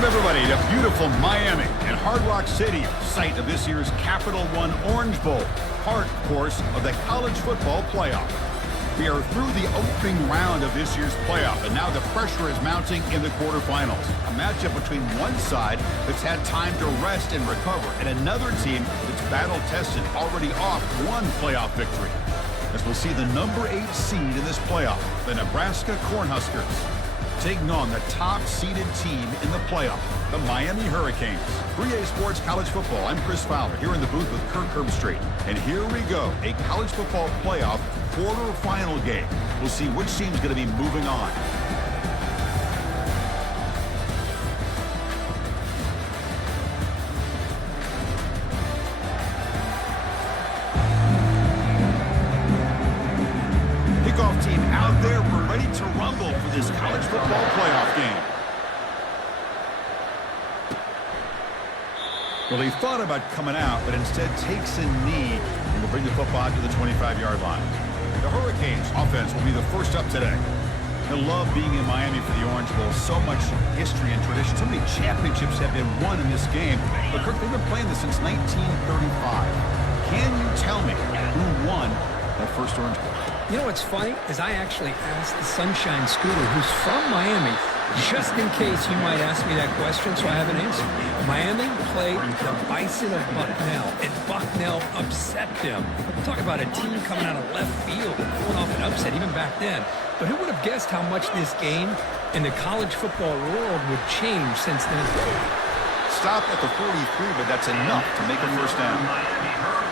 Welcome, everybody, to beautiful Miami and Hard Rock Stadium, site of this year's Capital One Orange Bowl, part, of course, of the college football playoff. We are through the opening round of this year's playoff, and now the pressure is mounting in the quarterfinals. A matchup between one side that's had time to rest and recover, and another team that's battle-tested, already off one playoff victory. As we'll see the number 8 seed in this playoff, the Nebraska Cornhuskers, taking on the top-seeded team in the playoff, the Miami Hurricanes. 3A Sports College Football, I'm Chris Fowler, here in the booth with Kirk Herbstreit. And here we go, a college football playoff quarterfinal game. We'll see which team's going to be moving on. Kickoff team out there. We're ready to rumble for this college football playoff game. Well, he thought about coming out, but instead takes a knee and will bring the football to the 25-yard line. The Hurricanes offense will be the first up today. I love being in Miami for the Orange Bowl. So much history and tradition. So many championships have been won in this game. But Kirk, they've been playing this since 1935. Can you tell me who won that first Orange Bowl? You know what's funny is I actually asked the Sunshine Scooter, who's from Miami, just in case you might ask me that question, so I have an answer. Miami played the Bison of Bucknell, and Bucknell upset them. Talk about a team coming out of left field and pulling off an upset even back then. But who would have guessed how much this game in the college football world would change since then? Stop at the 43, but that's enough to make a first down.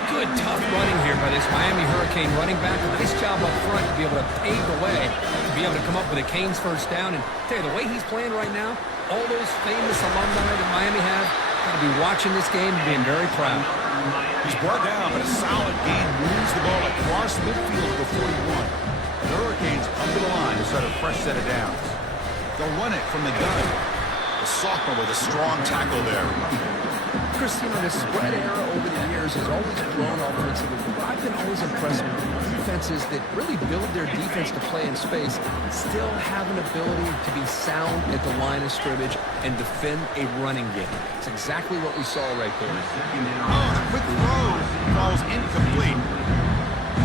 Good, tough running here by this Miami Hurricane running back. A nice job up front to be able to pave the way, to be able to come up with a Canes first down. And tell you, the way he's playing right now, all those famous alumni that Miami have, got to be watching this game and being very proud. He's brought down, but a solid gain moves the ball across midfield to 41. The Hurricanes up to the line to start a fresh set of downs. They'll run it from the gun. The sophomore with a strong tackle there. Chris, you know, the spread era over the years has always grown offensively, but I've been always impressed with defenses that really build their defense to play in space, still have an ability to be sound at the line of scrimmage and defend a running game. It's exactly what we saw right there. Oh, the quick throw falls incomplete.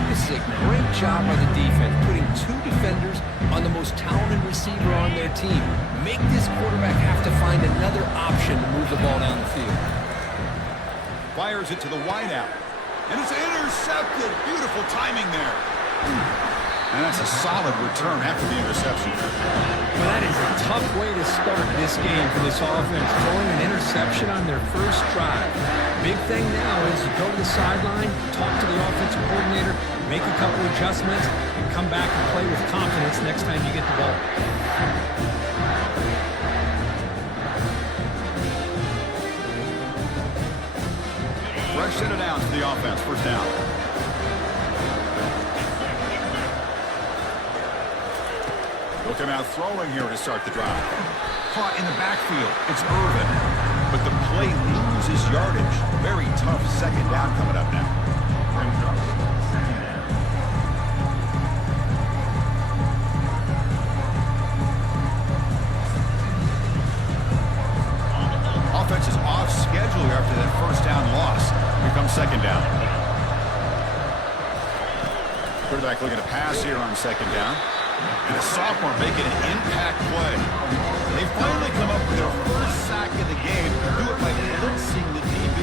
This is a great job by the defense, putting 2 defenders on the most talented receiver on their team. Make this quarterback have to find another option to move the ball down the field. Fires it to the wideout. And it's intercepted. Beautiful timing there. And that's a solid return after the interception. Well, that is a tough way to start this game for this offense, throwing an interception on their first drive. Big thing now is you go to the sideline, talk to the offensive coordinator, make a couple adjustments, and come back and play with confidence next time you get the ball. Fresh set of downs for the offense. First down. They'll come out throwing here to start the drive. Caught in the backfield. It's Irvin. But the play loses yardage. Very tough second down coming up now. Offense is off schedule after that first down loss. Here comes second down. Quarterback looking to pass here on second down. And a sophomore making an impact play. They finally come up with their first sack of the game. Do it by blitzing the DB.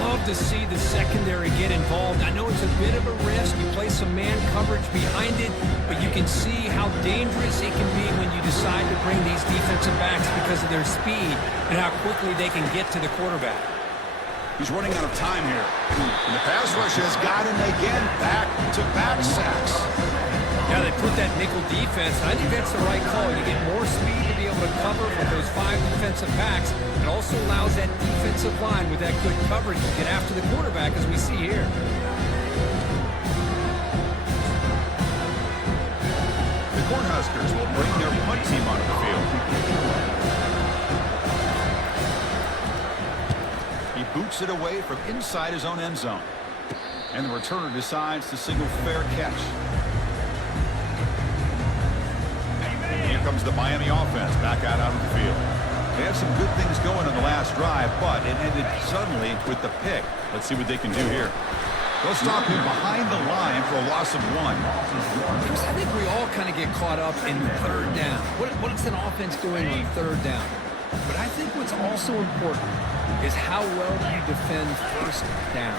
Love to see the secondary get involved. I know it's a bit of a risk. You play some man coverage behind it, but you can see how dangerous it can be when you decide to bring these defensive backs because of their speed and how quickly they can get to the quarterback. He's running out of time here. And the pass rush has got him again. Back-to-back sacks. Yeah, they put that nickel defense, and I think that's the right call. You get more speed to be able to cover with those 5 defensive backs. It also allows that defensive line with that good coverage to get after the quarterback, as we see here. The Cornhuskers will bring their punt team onto the field. He boots it away from inside his own end zone. And the returner decides to signal fair catch. Here comes the Miami offense back out on the field. They had some good things going on the last drive, but it ended suddenly with the pick. Let's see what they can do here. They'll stop him behind the line for a loss of 1. I think we all kind of get caught up in third down. What's an offense doing on third down? But I think what's also important is how well do you defend first down.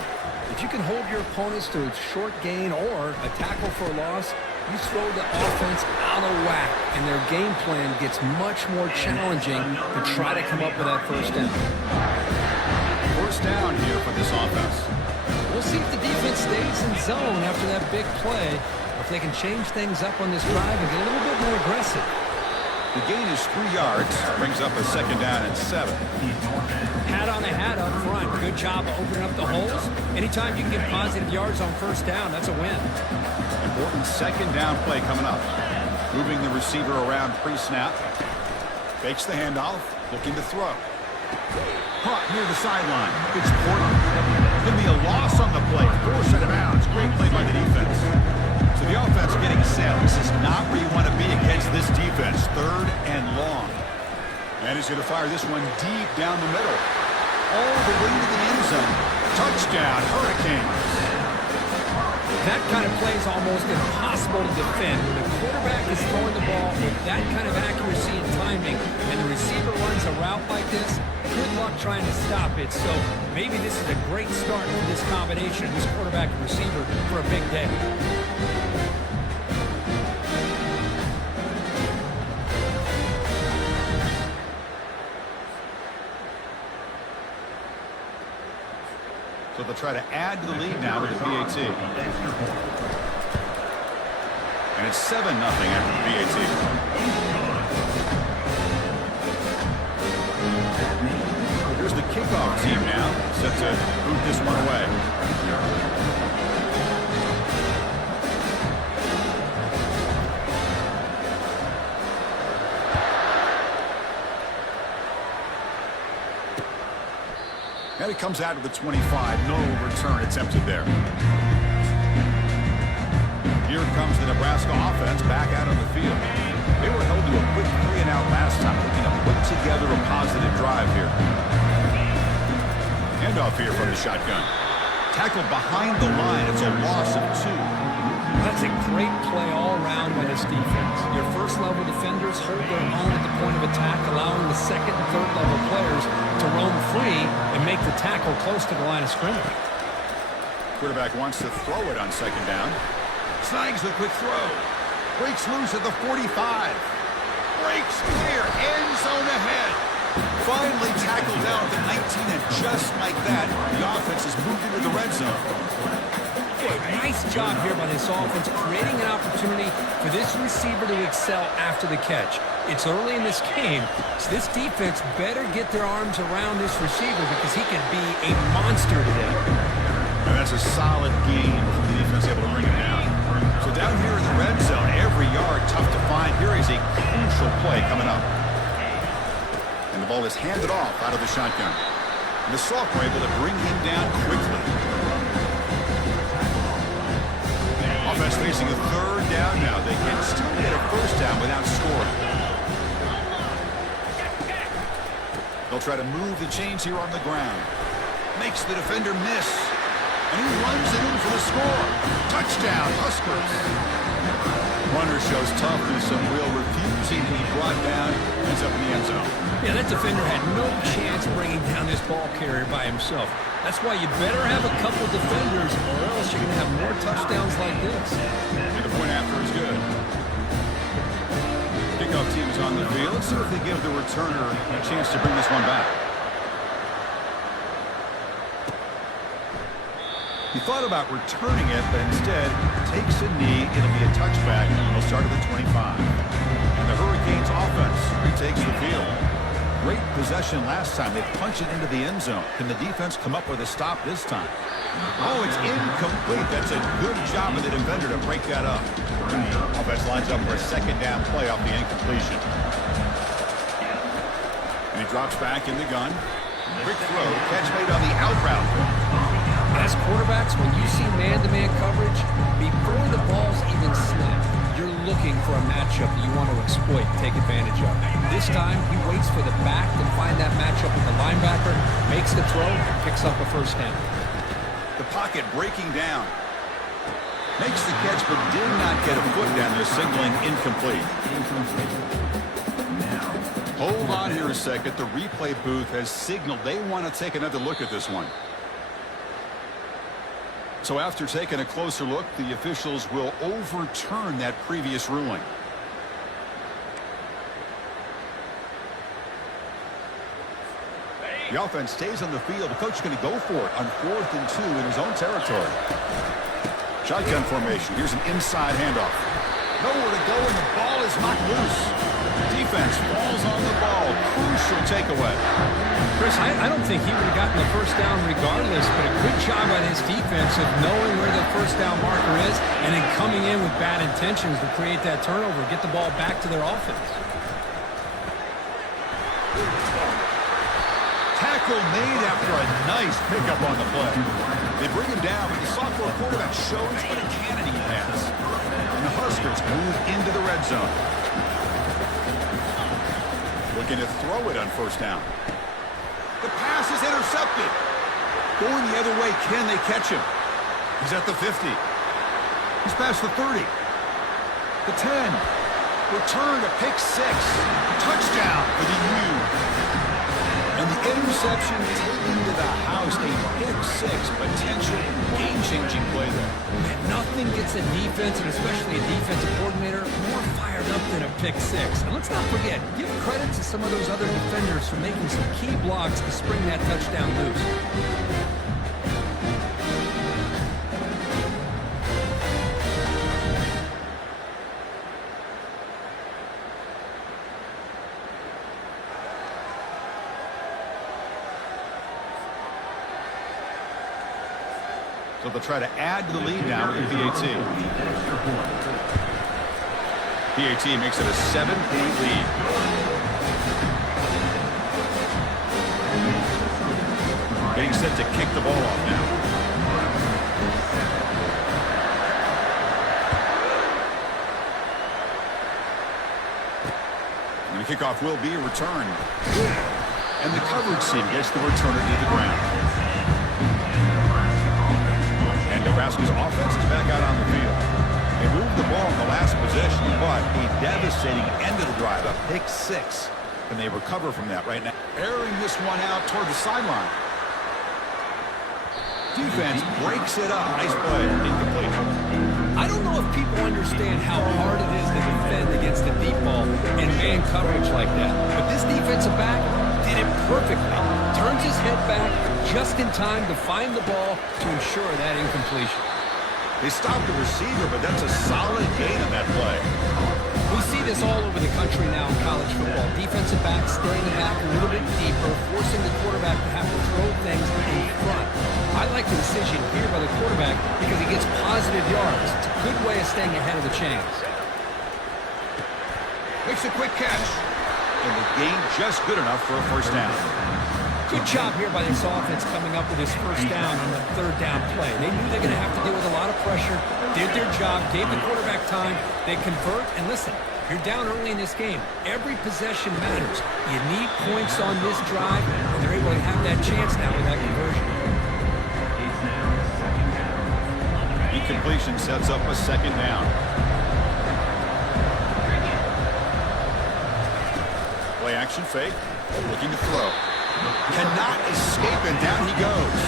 If you can hold your opponents to a short gain or a tackle for a loss, you throw the offense out of whack, and their game plan gets much more challenging to try to come up with that first down. First down here for this offense. We'll see if the defense stays in zone after that big play, or if they can change things up on this drive and get a little bit more aggressive. The gain is 3 yards, brings up a second down and 7. Hat on a hat up front. Good job of opening up the holes. Anytime you can get positive yards on first down, that's a win. Important second down play coming up. Moving the receiver around pre-snap. Fakes the handoff, looking to throw. Caught near the sideline. It's Portland. Going to be a loss on the play. Forced out of bounds. Great play by the defense. So the offense getting set. This is not where you want to be against this defense. Third and long. And he's going to fire this one deep down the middle. All the way to the end zone. Touchdown, Hurricanes. That kind of play is almost impossible to defend. When the quarterback is throwing the ball with that kind of accuracy and timing, and the receiver runs a route like this, good luck trying to stop it. So maybe this is a great start for this combination, this quarterback and receiver, for a big day. So they'll try to add to the lead now with the PAT. And it's 7-0 after the PAT. Here's the kickoff team now, set to move this one away. And it comes out of the 25. No return attempted there. Here comes the Nebraska offense back out on the field. They were held to a quick 3-and-out last time, looking to put together a positive drive here. Handoff here from the shotgun. Tackled behind the line. It's a loss of 2. That's a great play all around by this defense. Your first-level defenders hold their own at the point of attack, allowing the second and third-level players to roam free and make the tackle close to the line of scrimmage. Quarterback wants to throw it on second down. Snags the quick throw. Breaks loose at the 45. Breaks clear. End zone ahead. Finally tackled down at the 19, and just like that, the offense has moved into the red zone. Nice job here by this offense, creating an opportunity for this receiver to excel after the catch. It's early in this game, so this defense better get their arms around this receiver because he can be a monster today. And that's a solid gain from the defense able to bring him down. So down here in the red zone, every yard tough to find. Here is a crucial play coming up. And the ball is handed off out of the shotgun. And the sophomore able to bring him down quickly. Offense facing a third down now. They can still get a first down without scoring. They'll try to move the chains here on the ground. Makes the defender miss. And he runs it in for the score. Touchdown, Huskers. Runner shows toughness, some real refusing to be brought down. Ends up in the end zone. Yeah, that defender had no chance bringing down this ball carrier by himself. That's why you better have a couple defenders, or else you're going to have more touchdowns like this. And the point after is good. Kickoff team is on the field. Let's see if they give the returner a chance to bring this one back. He thought about returning it, but instead takes a knee. It'll be a touchback, and he'll start at the 25. And the Hurricanes offense retakes the field. Great possession last time. They punch it into the end zone. Can the defense come up with a stop this time? Oh, it's incomplete. That's a good job of the defender to break that up. Offense lines up for a second down play off the incompletion. And he drops back in the gun. Quick throw. Catch made on the out route. As quarterbacks, when you see man-to-man coverage, before the ball's even snapped, you're looking for a matchup that you want to exploit and take advantage of. This time, he waits for the back to find that matchup with the linebacker, makes the throw, and picks up a first down. The pocket breaking down. Makes the catch, but did not get a foot down there, signaling incomplete. Hold on here a second. The replay booth has signaled they want to take another look at this one. So after taking a closer look, the officials will overturn that previous ruling. The offense stays on the field. The coach is going to go for it on 4th and 2 in his own territory. Shotgun formation. Here's an inside handoff. Nowhere to go, and the ball is knocked loose. Defense falls on the ball. Crucial takeaway. Chris, I don't think he would have gotten the first down regardless, but a good job by his defense of knowing where the first down marker is and then coming in with bad intentions to create that turnover, get the ball back to their offense. Tackle made after a nice pickup on the play. They bring him down, but the sophomore quarterback shows what a cannon he has. And the Huskers move into the red zone. Looking to throw it on first down. The pass is intercepted. Going the other way, can they catch him? He's at the 50. He's past the 30. The 10. Return to pick 6. Touchdown for the U. And the interception taken to the house. A pick 6. Potential game-changing play there. And nothing gets a defense, and especially a defensive coordinator, more fired up than a pick 6. And let's not forget, give credit to some of those other defenders for making some key blocks to spring that touchdown loose. So they'll try to add to the lead now with the PAT. PAT makes it a 7-point lead. Getting set to kick the ball off now. And the kickoff will be a return. And the coverage team gets the returner to the ground. Nebraska's offense is back out on the field. They moved the ball in the last possession, but a devastating end of the drive, a pick 6. And they recover from that right now. Airing this one out toward the sideline. Defense breaks it up. Nice play. Incomplete. I don't know if people understand how hard it is to defend against a deep ball and man coverage like that. But this defensive back did it perfectly. Turns his head back just in time to find the ball to ensure that incompletion. They stopped the receiver, but that's a solid gain on that play. We see this all over the country now in college football. Defensive backs staying back a little bit deeper, forcing the quarterback to have to throw things in front. I like the decision here by the quarterback because he gets positive yards. It's a good way of staying ahead of the chains. Makes a quick catch. And the gain just good enough for a first down. Good job here by this offense coming up with his first down on the 3rd down play. They knew they're going to have to deal with a lot of pressure, did their job, gave the quarterback time. They convert, and listen, you're down early in this game. Every possession matters. You need points on this drive, and they're able to have that chance now with that conversion. Incompletion sets up a 2nd down. Play action fake, looking to throw. Cannot escape, and down he goes.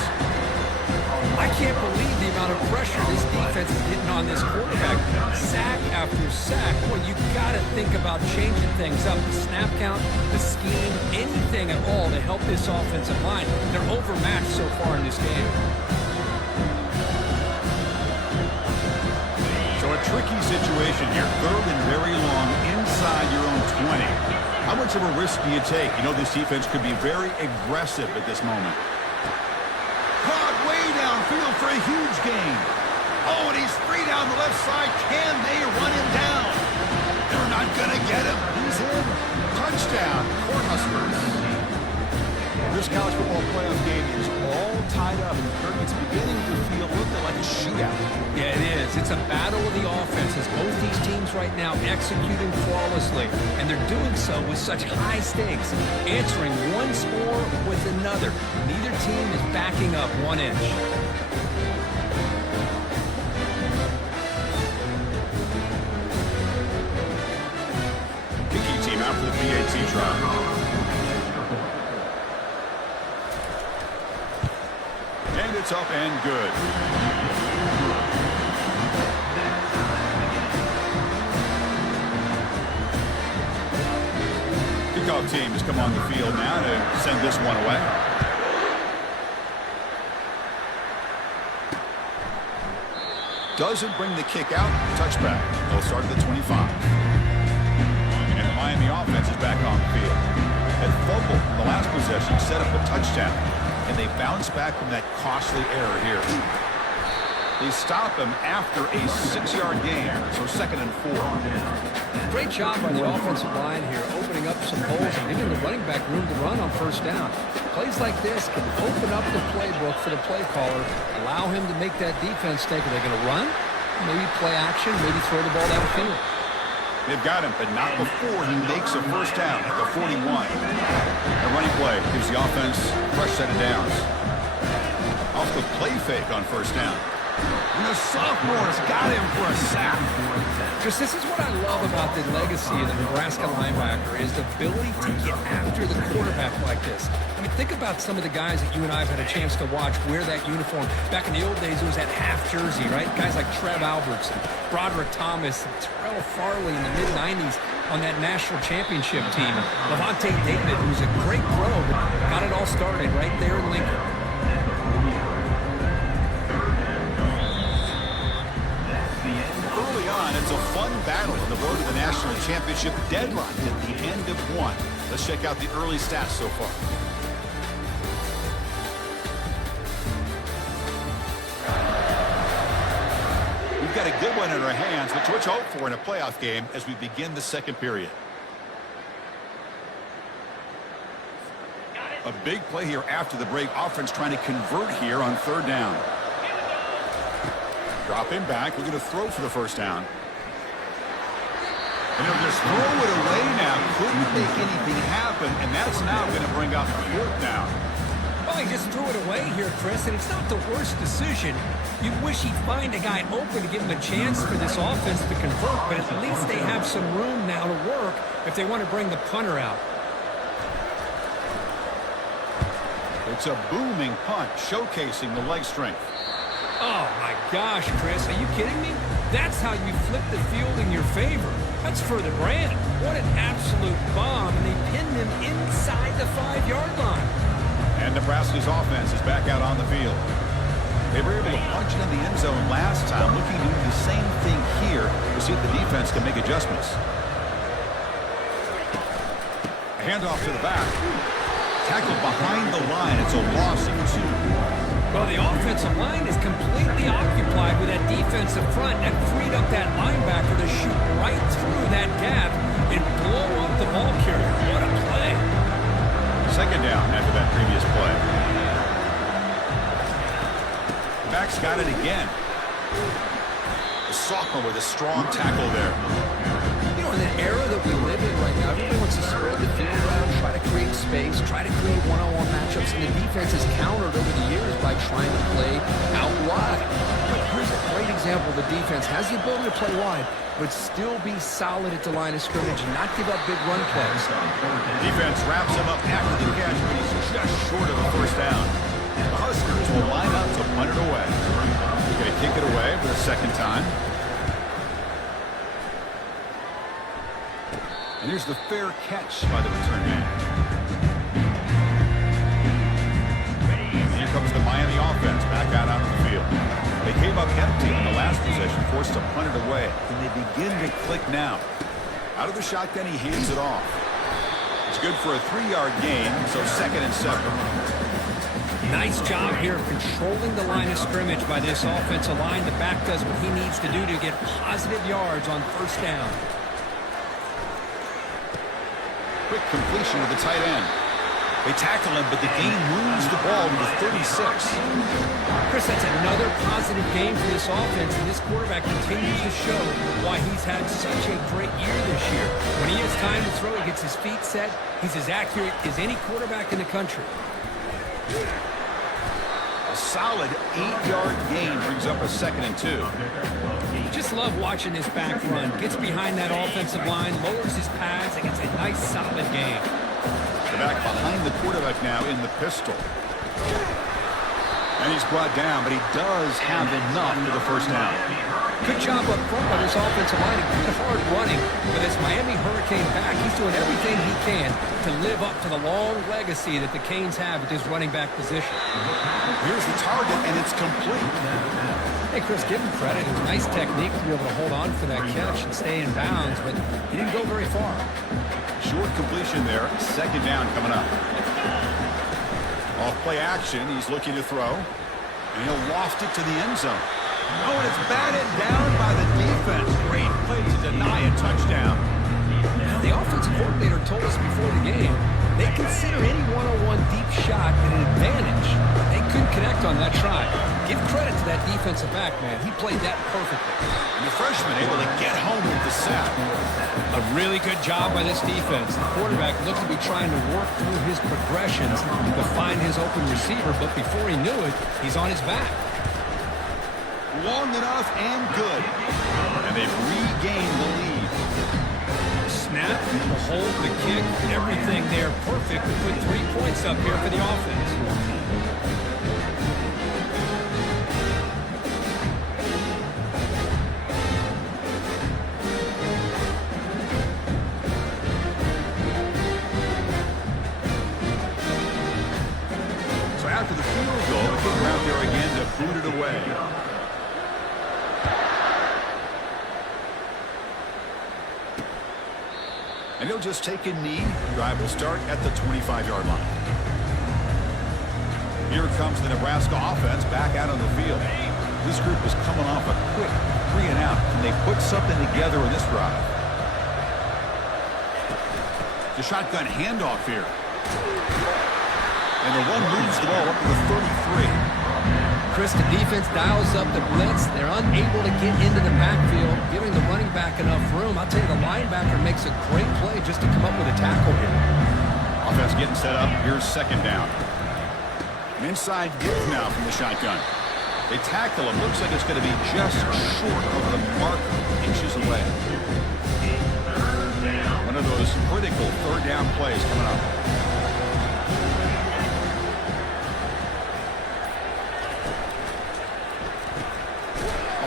I can't believe the amount of pressure this defense is getting on this quarterback. Sack after sack. Boy, you got to think about changing things up. The snap count, the scheme, anything at all to help this offensive line. They're overmatched so far in this game. So a tricky situation here. 3rd and very long inside your own 20. How much of a risk do you take? You know this defense could be very aggressive at this moment. Caught way downfield for a huge gain. Oh, and he's free down the left side. Can they run him down? They're not going to get him. He's in. Touchdown, Cornhuskers. This college football playoff game is all tied up, and it's beginning to feel a little bit like a shootout. Yeah, it is. It's a battle of the offenses. Both these teams right now executing flawlessly, and they're doing so with such high stakes, answering one score with another. Neither team is backing up 1 inch. Team out for the PAT try. And it's up and good. Kickoff team has come on the field now to send this one away. Doesn't bring the kick out. Touchback. They'll start at the 25. Miami offense is back on the field. That fumble in the last possession set up a touchdown, and they bounce back from that costly error here. They stop him after a 6-yard gain, so 2nd and 4. Great job by the offensive line here, opening up some holes and giving the running back room to run on 1st down. Plays like this can open up the playbook for the play caller, allow him to make that defense think, are they going to run? Maybe play action, maybe throw the ball downfield. They've got him, but not before he makes a 1st down at the 41. A running play gives the offense a fresh set of downs. Off the play fake on 1st down. And the sophomore's got him for a sack. Chris, this is what I love about the legacy of the Nebraska linebacker, is the ability to get after the quarterback like this. I mean, think about some of the guys that you and I have had a chance to watch wear that uniform. Back in the old days, it was that half jersey, right? Guys like Trev Alberts and Broderick Thomas and Terrell Farley in the mid-90s on that national championship team. Levante David, who's a great pro, but got it all started right there in Lincoln. Early on, it's a fun battle on the road to the national championship deadline at the end of 1. Let's check out the early stats so far. We've got a good one in our hands, which we're hope for in a playoff game as we begin the 2nd period. A big play here after the break. Offense trying to convert here on 3rd down. Drop him back. We're going to throw for the 1st down. And they'll just throw it away now. Couldn't make anything happen, and that's now going to bring up 4th down. Well, he just threw it away here, Chris, and it's not the worst decision. You wish he'd find a guy open to give him a chance for this offense to convert, but at least they have some room now to work if they want to bring the punter out. It's a booming punt, showcasing the leg strength. Oh, my gosh, Chris. Are you kidding me? That's how you flip the field in your favor. That's for the brand. What an absolute bomb, and they pinned him inside the 5-yard line. And Nebraska's offense is back out on the field. They were able to punch it in the end zone last time, looking to do the same thing here to see if the defense can make adjustments. A handoff to the back. Tackled behind the line. It's a loss of 2. Well, the offensive line is completely occupied with that defensive front. That freed up that linebacker to shoot right through that gap and blow up the ball carrier. What a play. 2nd down after that previous play. Back's got it again. The sophomore with a strong tackle there. You know, in the era that we live in right now, everybody wants to spread the field around, try to create space, try to create one-on-one matchups, and the defense has countered over the years by trying to play out wide. But here's a great example. The defense has the ability to play wide, but still be solid at the line of scrimmage and not give up big run plays. Defense wraps him up after the catch, but he's just short of a 1st down. The Huskers will line up to punt it away. They're going to kick it away for the 2nd time. And here's the fair catch by the return man. And here comes the Miami offense back out onto the field. They came up empty on the last possession, forced to punt it away. And they begin to click now. Out of the shotgun, he hands it off. It's good for a 3-yard gain, so 2nd and 7. Nice job here of controlling the line of scrimmage by this offensive line. The back does what he needs to do to get positive yards on 1st down. Quick completion of the tight end. They tackle him, but the gain moves the ball to the 36. Chris, that's another positive game for this offense, and this quarterback continues to show why he's had such a great year this year. When he has time to throw, he gets his feet set. He's as accurate as any quarterback in the country. A solid 8-yard gain brings up a 2nd and 2. Just love watching this back run. Gets behind that offensive line, lowers his pads, and gets a nice solid gain. The back behind the quarterback now in the pistol. And he's brought down, but he does have enough for the first down. Good job up front by this offensive line. Good hard running. With this Miami Hurricane back, he's doing everything he can to live up to the long legacy that the Canes have at this running back position. Here's the target, and it's complete. Hey, Chris, give him credit. It was nice technique to be able to hold on for that catch and stay in bounds, but he didn't go very far. Short completion there. 2nd down coming up. Off play action. He's looking to throw. And he'll loft it to the end zone. Oh, and it's batted down by the defense. Great play to deny a touchdown. Now, the offensive coordinator told us before the game they consider any one-on-one deep shot an advantage. They couldn't connect on that try. Give credit to that defensive back, man. He played that perfectly. And the freshman able to get home with the sack. A really good job by this defense. The quarterback looked to be trying to work through his progressions to find his open receiver, but before he knew it, he's on his back. Long enough and good. And they've regained the lead. Snap, the hold, the kick, everything there perfect to put 3 points up here for the offense. So after the field goal, they're out there again to boot it away. And he'll just take a knee. Drive will start at the 25-yard line. Here comes the Nebraska offense back out on the field. This group is coming off a quick 3 and out, and they put something together in this drive. The shotgun handoff here. And the one moves the ball up to the 33. Chris, the defense dials up the blitz. They're unable to get into the backfield, giving the running back enough room. I'll tell you, the linebacker makes a great play just to come up with a tackle here. Offense getting set up. Here's 2nd down. An inside give now from the shotgun. They tackle him. Looks like it's going to be just short of the mark, inches away. One of those critical 3rd down plays coming up.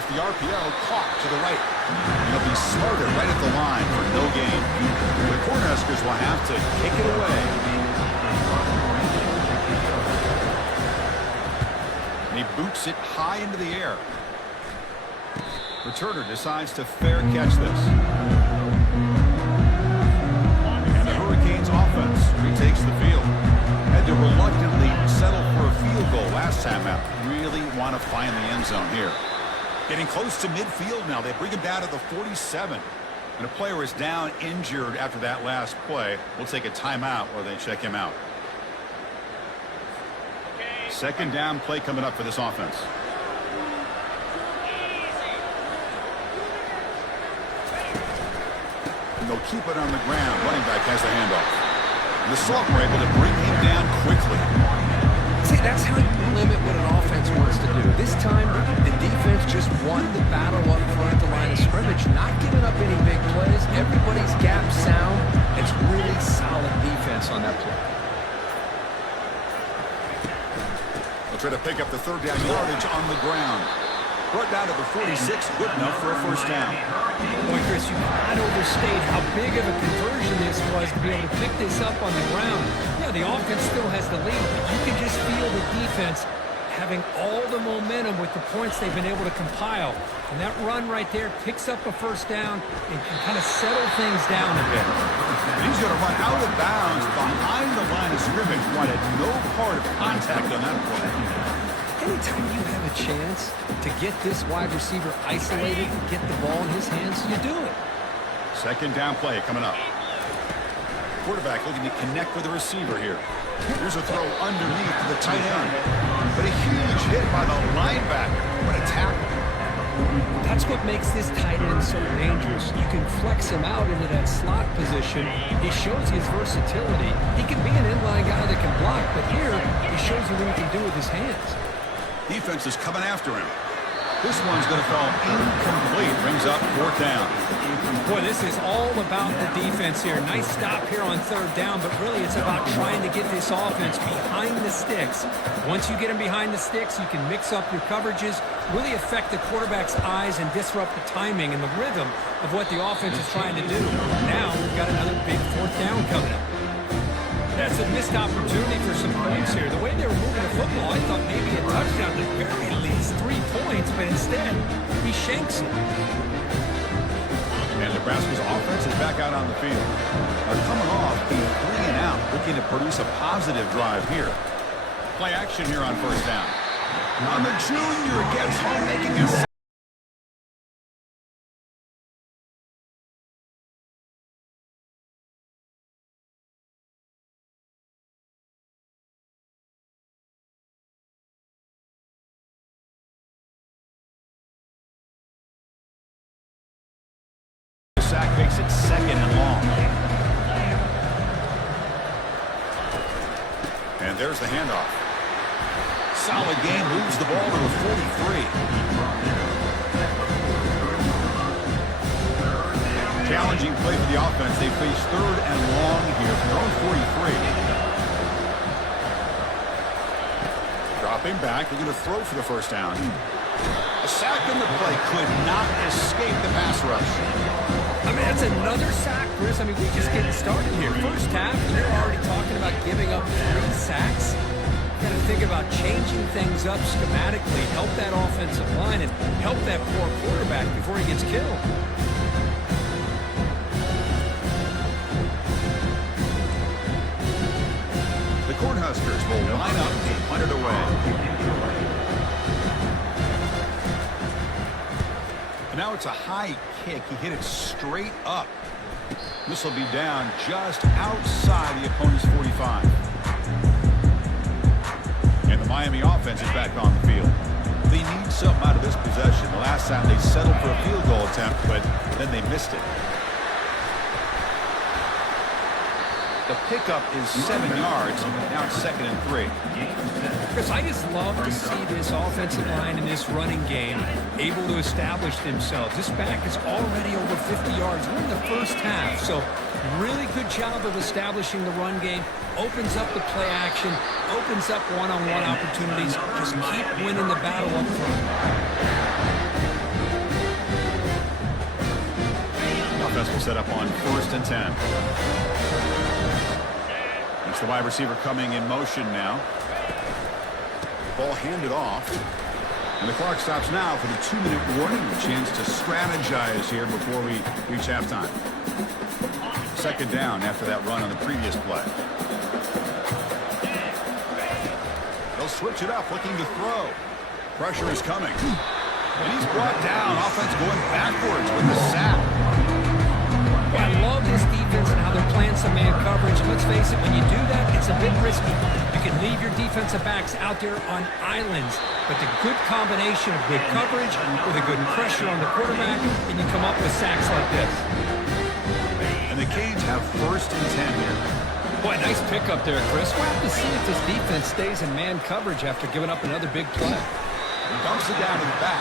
The RPO caught to the right. And he'll be smarter right at the line for no gain. The Cornhuskers will have to kick it away. And he boots it high into the air. Returner decides to fair catch this. And the Hurricanes offense retakes the field. Had to reluctantly settle for a field goal last time out. Really want to find the end zone here. Getting close to midfield now. They bring him down to the 47. And a player is down injured after that last play. We'll take a timeout while they check him out. 2nd down play coming up for this offense. And they'll keep it on the ground. Running back has the handoff. And the sophomore able to bring him down quickly. See, that's how you limit what an offense wants to do. This time, the defense just won the battle up front at the line of scrimmage, not giving up any big plays. Everybody's gap sound. It's really solid defense on that play. They'll try to pick up the 3rd down yardage on the ground. Brought down to the 46, good enough for a 1st down. Boy, Chris, you cannot overstate how big of a conversion this was to be able to pick this up on the ground. Yeah, the offense still has the lead, but you can just feel the defense having all the momentum with the points they've been able to compile. And that run right there picks up a 1st down and can kind of settle things down a bit. He's going to run out of bounds behind the line of scrimmage. Wanted no part of contact on that play. Anytime you have a chance to get this wide receiver isolated and get the ball in his hands, you do it. 2nd down play coming up. Quarterback looking to connect with the receiver here. Here's a throw underneath to the tight end. But a huge hit by the linebacker. What a tackle. That's what makes this tight end so dangerous. You can flex him out into that slot position. He shows his versatility. He can be an inline guy that can block, but here he shows you what he can do with his hands. Defense is coming after him. This one's going to fall incomplete. Brings up 4th down. Boy, this is all about the defense here. Nice stop here on 3rd down, but really it's about trying to get this offense behind the sticks. Once you get them behind the sticks, you can mix up your coverages, really affect the quarterback's eyes and disrupt the timing and the rhythm of what the offense is trying to do. Now we've got another big 4th down coming up. That's a missed opportunity for some points here. The way they were moving the football, I thought maybe a touchdown at the very least 3 points, but instead, he shanks it. And Nebraska's offense is back out on the field. Coming off a 3-and-out, looking to produce a positive drive here. Play action here on 1st down. On the junior gets home, making a sack, makes it 2nd and long. And there's the handoff. Solid game, moves the ball to the 43. Challenging play for the offense. They face 3rd and long here from their own 43. Dropping back, they're going to throw for the 1st down. A sack in the play could not escape the pass rush. I mean, that's another sack, Chris. I mean, we're just getting started here. First half, and they're already talking about giving up 3 sacks. Got to think about changing things up schematically, help that offensive line, and help that poor quarterback before he gets killed. The Cornhuskers will line up and punt it away. Now it's a high kick. He hit it straight up. This will be down just outside the opponent's 45. And the Miami offense is back on the field. They need something out of this possession. The last time they settled for a field goal attempt, but then they missed it. The pickup is 7 yards. Now it's 2nd and 3. Chris, I just love to see this offensive line in this running game able to establish themselves. This back is already over 50 yards. We're in the first half, so really good job of establishing the run game. Opens up the play action, opens up one-on-one opportunities. Just keep winning the battle up front. Offense will set up on 1st and 10. It's the wide receiver coming in motion now. Ball handed off. And the clock stops now for the 2-minute warning. A chance to strategize here before we reach halftime. 2nd down after that run on the previous play. They'll switch it up, looking to throw. Pressure is coming. And he's brought down. Offense going backwards with the sack. Well, I love this defense and how they're playing some man coverage. Let's face it, when you do that, it's a bit risky. You can leave your defensive backs out there on islands, but the good combination of good coverage with a good pressure on the quarterback, and you come up with sacks like this. And the Canes have 1st and 10 here. Boy, nice pickup there, Chris. We'll have to see if this defense stays in man coverage after giving up another big play. Dumps it down to the back.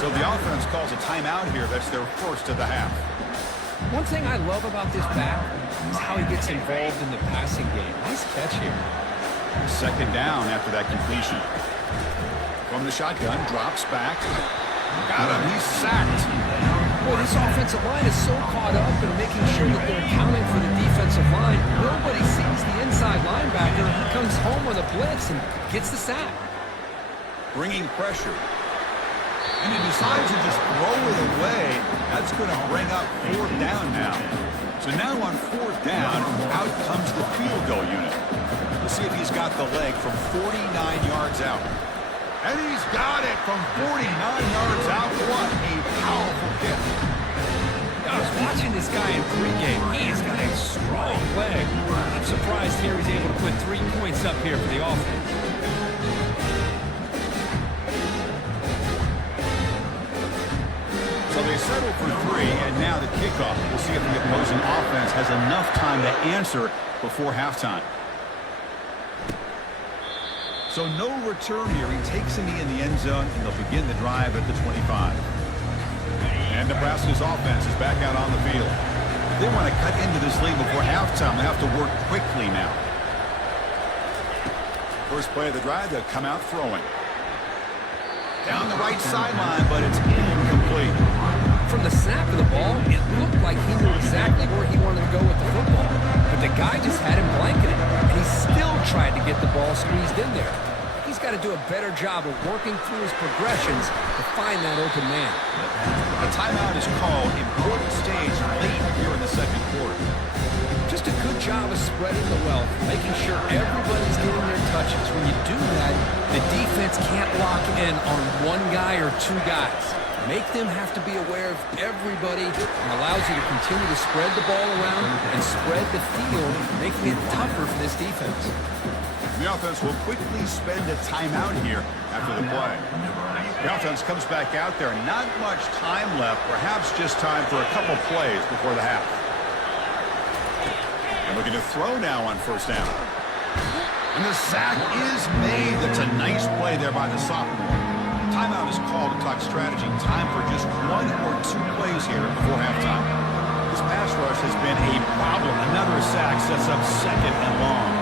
So the offense calls a timeout here. That's their 1st of the half. One thing I love about this back is how he gets involved in the passing game. Nice catch here. 2nd down after that completion. From the shotgun, drops back. Got him. He's sacked. Boy, this offensive line is so caught up in making sure that they're accounting for the defensive line. Nobody sees the inside linebacker. He comes home with a blitz and gets the sack. Bringing pressure. And he decides to just throw it away. That's going to bring up 4th down now. So now on 4th down, out comes the field goal unit. We'll see if he's got the leg from 49 yards out. And he's got it from 49 yards out. What a powerful kick. I was watching this guy in pregame. He's got a strong leg. I'm surprised surprised here he's able to put 3 points up here for the offense. So they settle for 3, and now the kickoff. We'll see if the opposing offense has enough time to answer before halftime. So no return here. He takes a knee in the end zone, and they'll begin the drive at the 25. And Nebraska's offense is back out on the field. If they want to cut into this lead before halftime, they have to work quickly now. First play of the drive, they'll come out throwing. Down the right sideline, but it's incomplete. From the snap of the ball, it looked like he knew exactly where he wanted to go with the football. But the guy just had him blanketed, and he still tried to get the ball squeezed in there. He's got to do a better job of working through his progressions to find that open man. A timeout is called. Important stage late here in the second quarter. Just a good job of spreading the wealth, making sure everybody's getting their touches. When you do that, the defense can't lock in on one guy or 2 guys. Make them have to be aware of everybody, and allows you to continue to spread the ball around and spread the field, making it tougher for this defense. The offense will quickly spend a timeout here after the play. The offense comes back out there. Not much time left, perhaps just time for a couple plays before the half. And looking to throw now on first down. And the sack is made. That's a nice play there by the sophomore. Timeout is called to talk strategy. Time for just 1 or 2 plays here before halftime. This pass rush has been a problem. Another sack sets up second and long.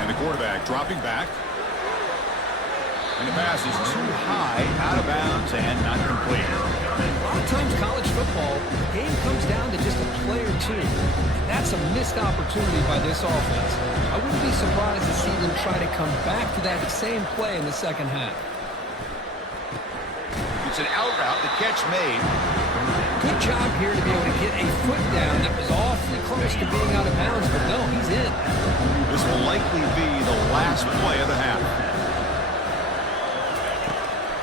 And the quarterback dropping back. And the pass is too high, out of bounds, and not complete. A lot of times college football, the game comes down to just a play or 2. And that's a missed opportunity by this offense. I wouldn't be surprised to see them try to come back to that same play in the second half. It's an out route, the catch made. Good job here to be able to get a foot down that was awfully close to being out of bounds, but no, he's in. This will likely be the last play of the half.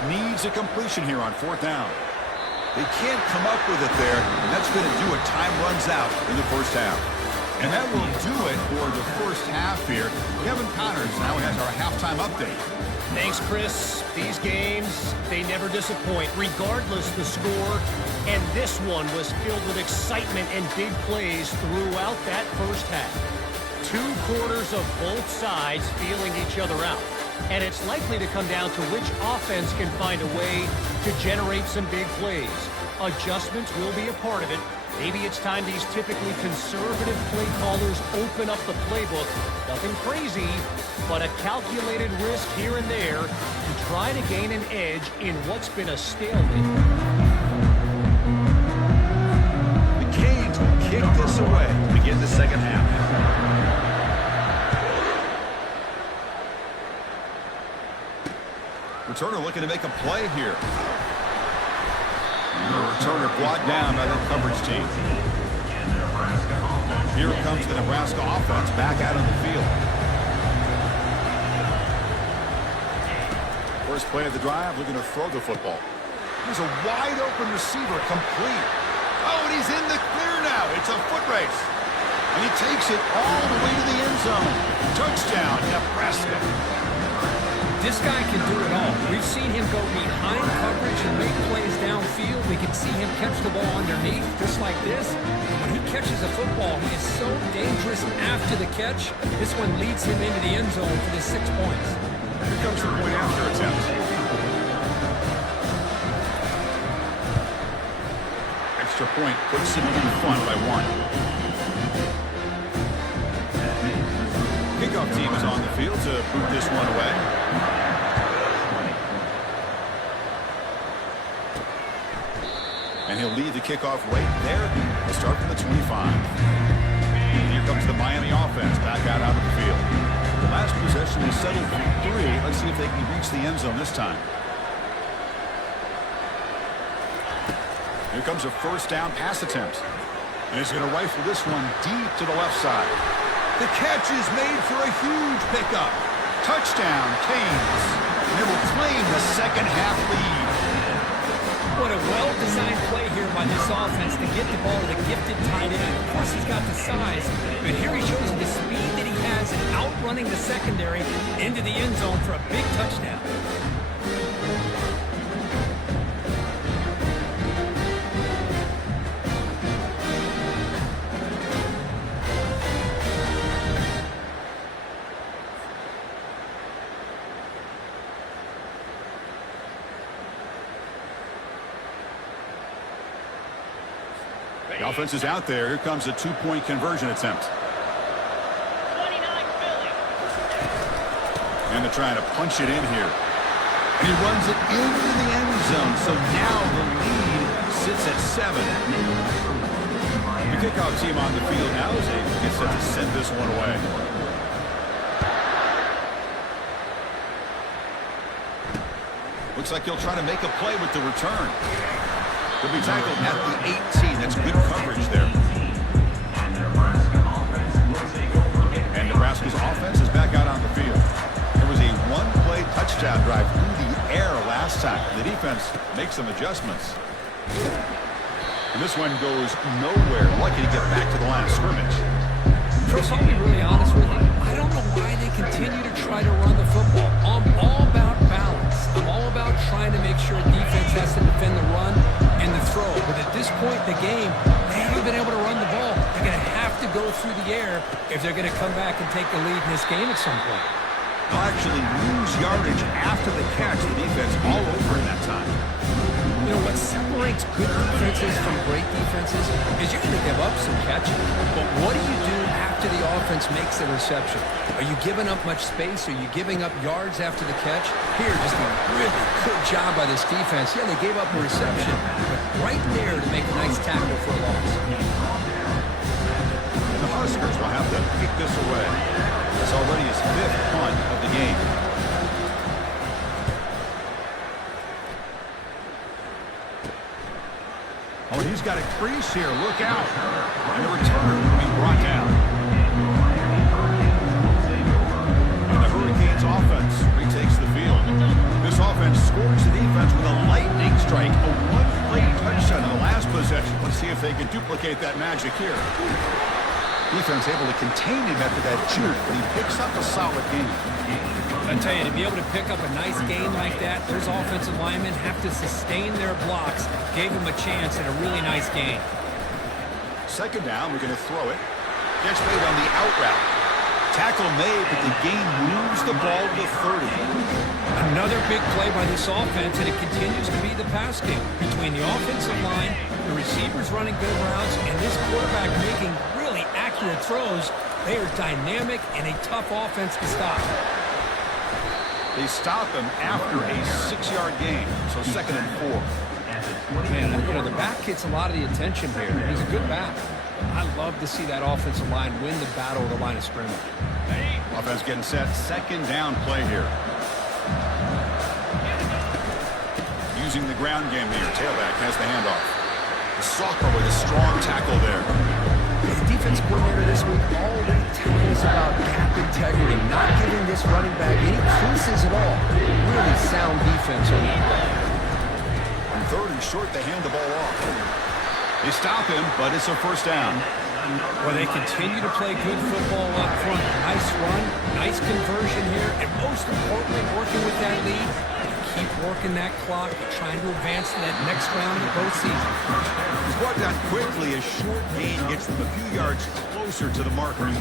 Needs a completion here on fourth down. They can't come up with it there, and that's going to do it. Time runs out in the first half. And that will do it for the first half here. Kevin Connors now has our halftime update. Thanks, Chris. These games, they never disappoint, regardless the score. And this one was filled with excitement and big plays throughout that first half. 2 quarters of both sides feeling each other out. And it's likely to come down to which offense can find a way to generate some big plays. Adjustments will be a part of it. Maybe it's time these typically conservative play callers open up the playbook. Nothing crazy, but a calculated risk here and there to try to gain an edge in what's been a stalemate. The Canes will kick this away to begin the second half. Returner looking to make a play here. The returner brought down by the coverage team. Here comes the Nebraska offense back out on the field. First play of the drive, looking to throw the football. There's a wide open receiver, complete. Oh, and he's in the clear now. It's a foot race. And he takes it all the way to the end zone. Touchdown, Nebraska. This guy can do it all. We've seen him go behind coverage and make plays downfield. We can see him catch the ball underneath, just like this. When he catches a football, he is so dangerous after the catch. This one leads him into the end zone for the 6 points. Here comes the point after attempt. Extra point puts him in front by 1. Kickoff team is on the field to boot this one away. And he'll lead the kickoff right there. He'll start from the 25. Here comes the Miami offense back out of the field. The last possession is settled for 3. Let's see if they can reach the end zone this time. Here comes a first down pass attempt. And he's going to rifle this one deep to the left side. The catch is made for a huge pickup. Touchdown, Canes. And they will claim the second half lead. What a well-designed play here by this offense to get the ball to the gifted tight end. Of course, he's he's got the size, but here he shows the speed that he has in outrunning the secondary into the end zone for a big touchdown. The offense is out there. Here comes a two-point conversion attempt. 29 Philly. And they're trying to punch it in here. And he runs it into the end zone. So now the lead sits at 7. The kickoff team on the field now as they get set to send this one away. Looks like he'll try to make a play with the return. He'll be tackled at the 18. That's good coverage there. And Nebraska's offense is back out on the field. There was a one-play touchdown drive through the air last time. The defense makes some adjustments. And this one goes nowhere. Lucky to get back to the line of scrimmage. Chris, I'll be really honest with you. I don't know why they continue to try to run the football. I'm all about balance. I'm all about trying to make sure defense has to defend the run and the throw. But at this point in the game, they haven't been able to run the ball. They're going to have to go through the air if they're going to come back and take the lead in this game at some point. They'll actually lose yardage after the catch. The defense all over in that time. You know, what separates good defenses from great defenses is you're going to give up some catching. But what do you do after the offense makes the reception? Are you giving up much space? Are you giving up yards after the catch? Here, just a really good job by this defense. Yeah, they gave up a reception, but right there to make a nice tackle for a loss. The Huskers will have to kick this away. It's already his 5th punt of the game. Oh, he's got a crease here. Look out. And the return will be brought down. And the Hurricanes offense retakes the field. This offense scores the defense with a lightning strike. A one-play touchdown in the last possession. Let's see if they can duplicate that magic here. Defense able to contain him after that juke, but he picks up a solid game. I tell you, to be able to pick up a nice game like that, those offensive linemen have to sustain their blocks. Gave him a chance at a really nice game. Second down, we're going to throw it. Catch made on the out route. Tackle made, but the game moves the ball to 30. Another big play by this offense, and it continues to be the pass game. Between the offensive line, the receivers running good routes, and this quarterback making really accurate throws, they are dynamic and a tough offense to stop. They stop him after a 6-yard gain, so 2nd and 4. Man, you know, the back gets a lot of the attention here. He's a good back. I love to see that offensive line win the battle of the line of scrimmage. Offense getting set. 2nd down play here. Using the ground game here. Tailback has the handoff. The sophomore with a strong tackle there. The defense coordinator this week already telling us about gap integrity, not giving this running back any creases at all. Really sound defense on that play. On 3rd and short, they hand the ball off. They stop him, but it's a 1st down. Well, they continue to play good football up front. Nice run, nice conversion here, and most importantly, working with that lead, keep working that clock and trying to advance to that next round of the postseason. He's brought down quickly. A short gain gets them a few yards closer to the marker.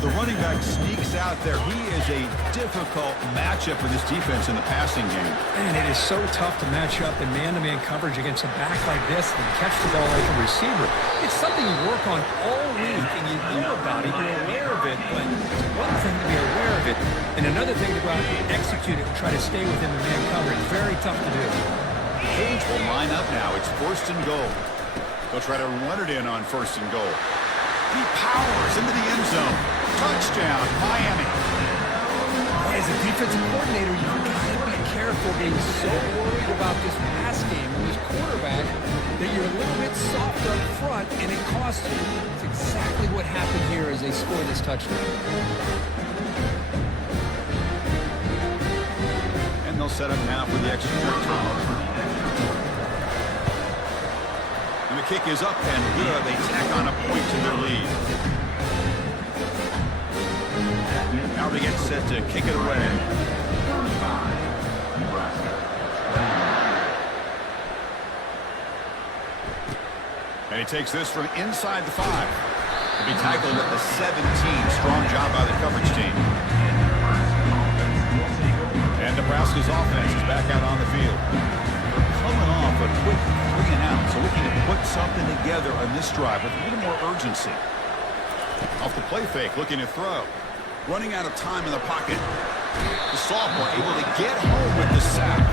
The running back sneaks out there. He is a difficult matchup for this defense in the passing game. And it is so tough to match up in man-to-man coverage against a back like this and catch the ball like a receiver. It's something you work on all week, and you know about it, you're aware of it, but it's one thing to be aware of it, and another thing to go out and execute it and try to stay within the man coverage. Very tough to do. Cage will line up now. It's 1st and goal. They'll try to run it in on 1st and goal. He powers into the end zone. Touchdown, Miami. As a defensive coordinator, you've got to be careful being so worried about this pass game and this quarterback that you're a little bit soft up front, and it costs you. It's exactly what happened here as they scored this touchdown. And they'll set up now for the extra point turnover. And the kick is up and good. They tack on a point to their lead. set to kick it away. And he takes this from inside the 5. To be tackled at the 17. Strong job by the coverage team. And Nebraska's offense is back out on the field. They're coming off a quick 3-and-out, so looking to put something together on this drive with a little more urgency. Off the play fake, looking to throw. Running out of time in the pocket. The sophomore able to get home with the sack.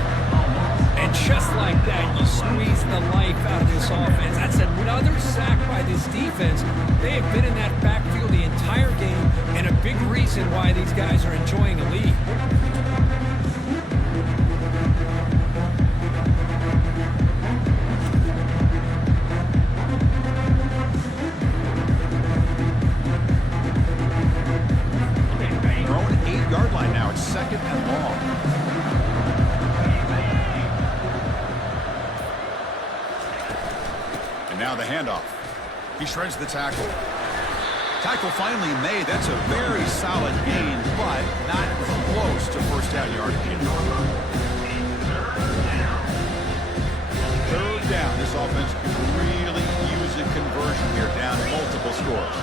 And just like that, you squeeze the life out of this offense. That's another sack by this defense. They have been in that backfield the entire game, and a big reason why these guys are enjoying a lead. Their own 8-yard line now. It's 2nd and long. Now the handoff. He shreds the tackle. Tackle finally made. That's a very solid gain, but not close to first down yardage. Third down. This offense could really use a conversion here, down multiple scores.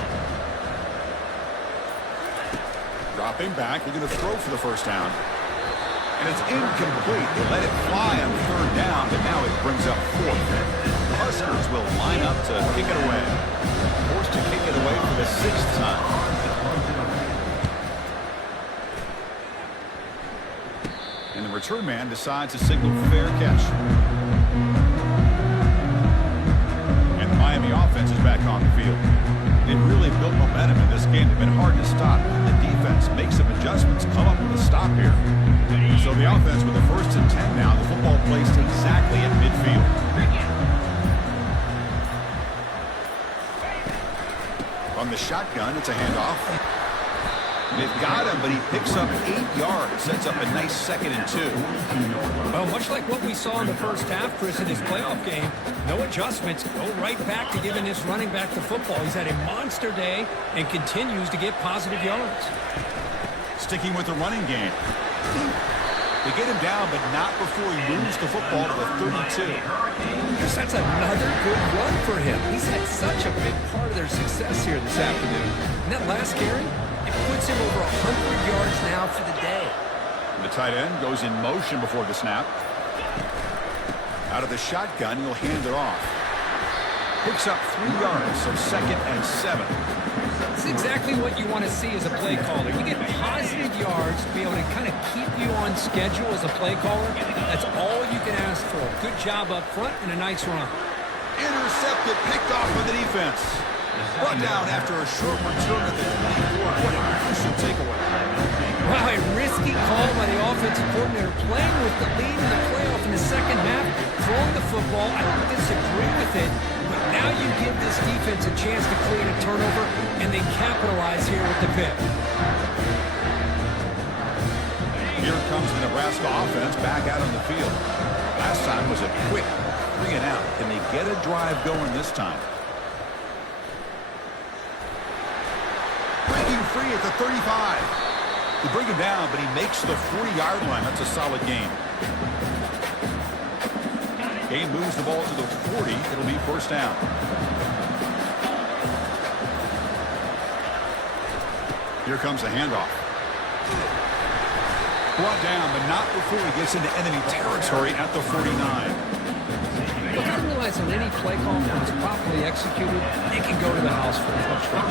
Dropping back. They're going to throw for the first down. And it's incomplete. They let it fly on 3rd down, but now it brings up 4th. The Huskers will line up to kick it away. Forced to kick it away for the 6th time. And the return man decides to signal fair catch. And the Miami offense is back on the field. They've really built momentum in this game. They've been hard to stop. The defense makes some adjustments, come up with a stop here. So the offense with the 1st and 10 now. The football placed exactly at midfield. From the shotgun, it's a handoff. They've got him, but he picks up 8 yards. Sets up a nice 2nd and 2. Well, much like what we saw in the first half, Chris, in his playoff game, no adjustments. Go right back to giving this running back the football. He's had a monster day and continues to get positive yards. Sticking with the running game. They get him down, but not before he moves the football to the 32. Chris, that's another good run for him. He's had such a big part of their success here this afternoon. And that last carry, it puts him over 100 yards now for the day. The tight end goes in motion before the snap. Out of the shotgun, he'll hand it off. Picks up 3 yards, so 2nd and 7. That's exactly what you want to see as a play caller. You get positive yards to be able to kind of keep you on schedule as a play caller. That's all you can ask for. Good job up front and a nice run. Intercepted, picked off by the defense. Brought down after a short return at the 24. What a crucial takeaway. Wow, a risky call by the offensive coordinator, playing with the lead in the playoff in the second half, throwing the football. I don't disagree with it, but now you give this defense a chance to create a turnover, and they capitalize here with the pick. Here comes the Nebraska offense back out on the field. Last time was a quick 3-and-out. Can they get a drive going this time? Breaking free at the 35. They bring him down, but he makes the 40-yard line. That's a solid gain. Gain moves the ball to the 40. It'll be first down. Here comes the handoff. Brought down, but not before he gets into enemy territory at the 49. Look, I realize on any play call, when it's properly executed, they can go to the house for a touchdown.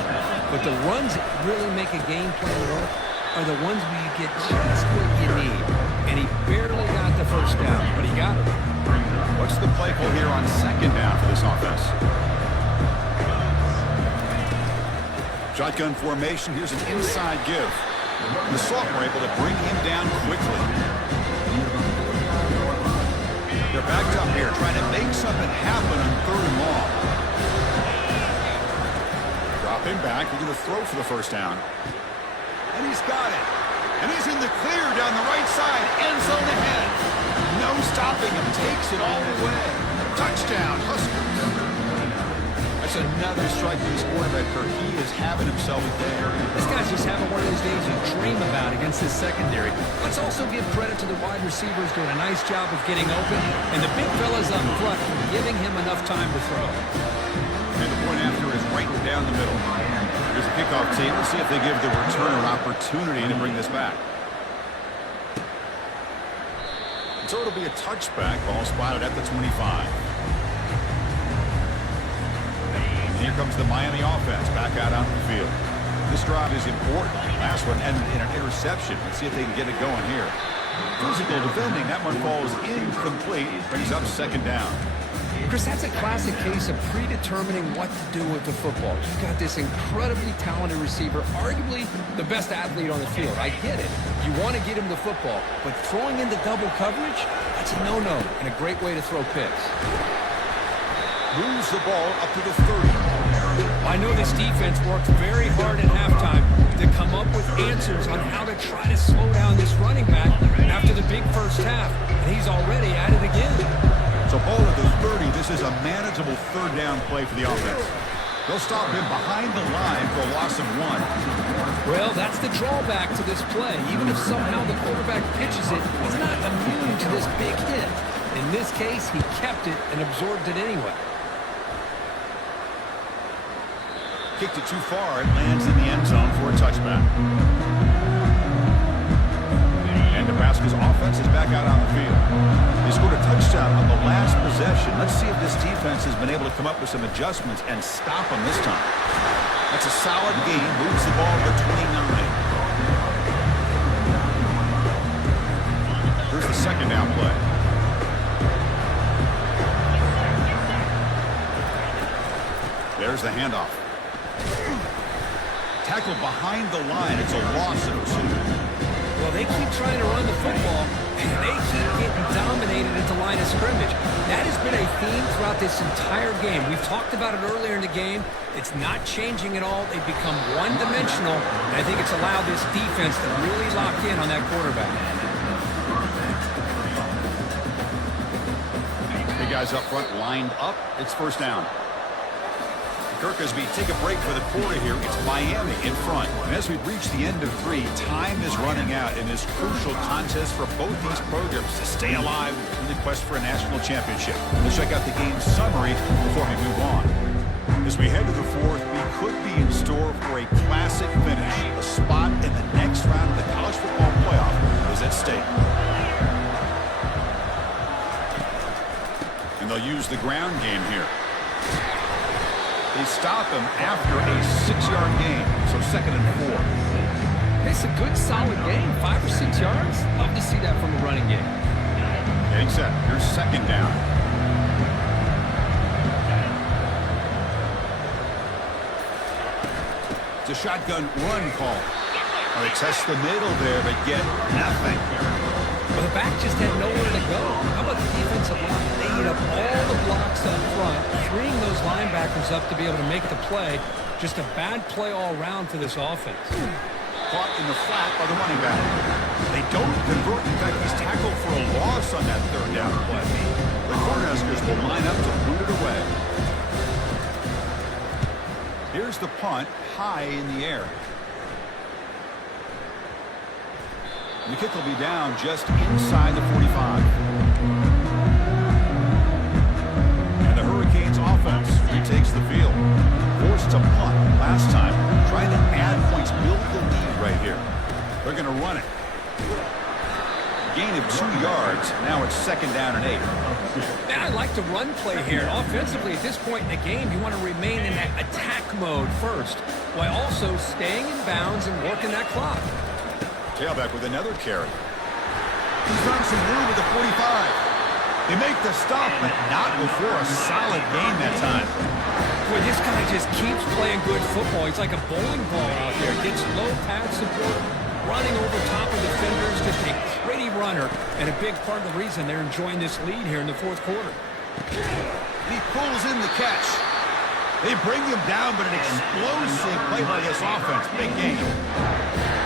But the runs that really make a game plan work are the ones where you get just what you need. And he barely got the first down, but he got it. What's the play call here on 2nd down for this offense? Shotgun formation. Here's an inside give. The sophomore able to bring him down quickly. They're backed up here, trying to make something happen on 3rd and long. Dropping back. They're going to throw for the first down. And he's got it. And he's in the clear down the right side. End zone ahead. No stopping him. Takes it all the way. Touchdown, Huskers. A That's another strike to this quarterback, Kirk. He is having himself a day. This guy's just having one of those days you dream about against this secondary. Let's also give credit to the wide receivers doing a nice job of getting open, and the big fellas up front for giving him enough time to throw. And the point after is right down the middle. Here's the kickoff team. Let's see if they give the returner opportunity to bring this back. So it'll be a touchback. Ball spotted at the 25. And here comes the Miami offense back out on the field. This drive is important. Last one ended in an interception. Let's see if they can get it going here. Physical defending. That one falls incomplete. Brings up second down. Chris, that's a classic case of predetermining what to do with the football. You've got this incredibly talented receiver, arguably the best athlete on the field. I get it. You want to get him the football, but throwing into double coverage, that's a no-no and a great way to throw picks. Moves the ball up to the 30. I know this defense worked very hard at halftime to come up with answers on how to try to slow down this running back after the big first half, and he's already at it again. So ball at the 30. This is a manageable third down play for the offense. They'll stop him behind the line for a loss of 1. Well, that's the drawback to this play. Even if somehow the quarterback pitches it, he's not immune to this big hit. In this case, he kept it and absorbed it anyway. Kicked it too far. It lands in the end zone for a touchback. And Nebraska's offense is back out on the field. They scored a touchdown on the last possession. Let's see if this defense has been able to come up with some adjustments and stop them this time. That's a solid game. Moves the ball to 29. Here's the second down play. There's the handoff. Tackle behind the line. It's a loss of 2. Well, they keep trying to run the football, and they keep getting dominated at the line of scrimmage. That has been a theme throughout this entire game. We've talked about it earlier in the game. It's not changing at all. They've become one-dimensional, and I think it's allowed this defense to really lock in on that quarterback. Big guys up front lined up. It's first down. Kirk, as we take a break for the quarter here, it's Miami in front. And as we reach the end of 3, time is running out in this crucial contest for both these programs to stay alive in the quest for a national championship. Let's check out the game summary before we move on. As we head to the 4th, we could be in store for a classic finish. A spot in the next round of the college football playoff is at stake. And they'll use the ground game here. They stop him after a 6-yard gain, so 2nd and 4. It's a good, solid game. 5 or 6 yards. Love to see that from a running game. Getting set. Here's second down. It's a shotgun run call. Well, they test the middle there, but get nothing. Well, the back just had nowhere to go. How about the defensive line? They ate up all the blocks up front, freeing those linebackers up to be able to make the play. Just a bad play all around for this offense. Caught in the flat by the running back. They don't convert. In fact, he's tackled for a loss on that third down play. The Cornhuskers will line up to boot it away. Here's the punt, high in the air. The kick will be down just inside the 45. And the Hurricanes offense retakes the field. Forced to punt last time. Trying to add points, build the lead right here. They're going to run it. Gain of 2 yards. Now it's 2nd down and 8. Man, I like the run play here. And offensively, at this point in the game, you want to remain in that attack mode first, while also staying in bounds and working that clock. Tailback with another carry. He's found some room at the 45. They make the stop, but not before a solid gain that time. Boy, this guy just keeps playing good football. He's like a bowling ball out there. Gets low pad support, running over top of defenders. Just a pretty runner, and a big part of the reason they're enjoying this lead here in the 4th quarter. He pulls in the catch. They bring him down, but an explosive play by this offense. Big game.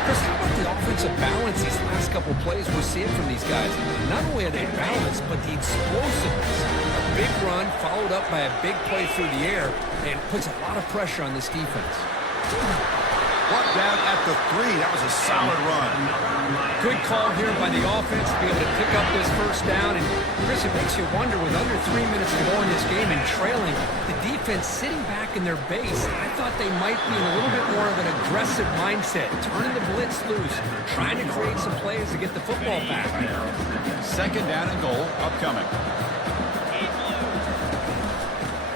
Chris, how about the offensive balance these last couple plays we're seeing from these guys? Not only are they balanced, but the explosiveness. A big run followed up by a big play through the air, and puts a lot of pressure on this defense. Brought down at the 3. That was a solid run. Good call here by the offense to be able to pick up this first down. And, Chris, it makes you wonder, with under 3 minutes to go in this game and trailing, the defense sitting back in their base, I thought they might be in a little bit more of an aggressive mindset, turning the blitz loose, trying to create some plays to get the football back. Second down and goal upcoming.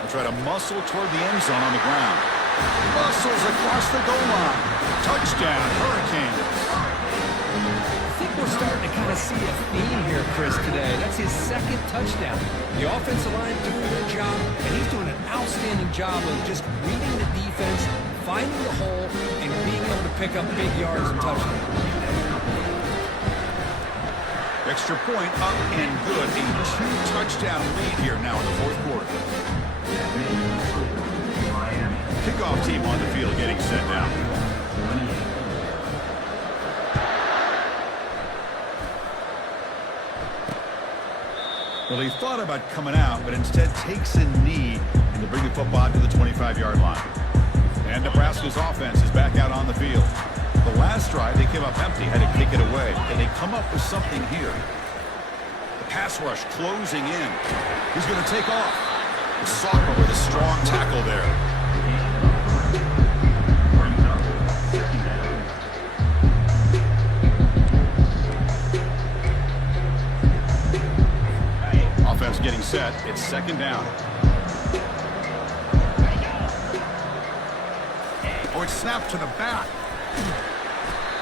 They'll try to muscle toward the end zone on the ground. Muscles across the goal line. Touchdown, Hurricanes. I think we're starting to kind of see a theme here, Chris, today. That's his second touchdown. The offensive line doing their job, and he's doing an outstanding job of just reading the defense, finding the hole, and being able to pick up big yards and touchdowns. Extra point up and good. A 2-touchdown lead here now in the fourth quarter. Kickoff team on the field getting set down. Well, he thought about coming out, but instead takes a knee and to bring the football to the 25-yard line. And Nebraska's offense is back out on the field. The last drive, they came up empty, had to kick it away. And they come up with something here. The pass rush closing in. He's going to take off. Soccer with a strong tackle there. Offense getting set. It's second down. Oh, it's snapped to the back.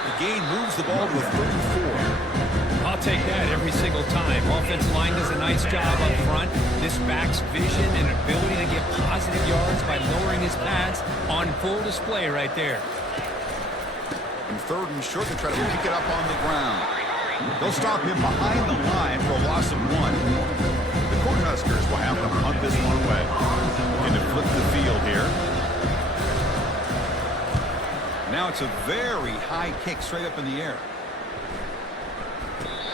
The gain moves the ball to a 34. I'll take that every single time. Offensive line does a nice job up front. This back's vision and ability to get positive yards by lowering his pads on full display right there. And third and short, to try to pick it up on the ground. They'll stop him behind the line for a loss of 1. The Cornhuskers will have to punt this one away. Going to flip the field here. Now it's a very high kick straight up in the air.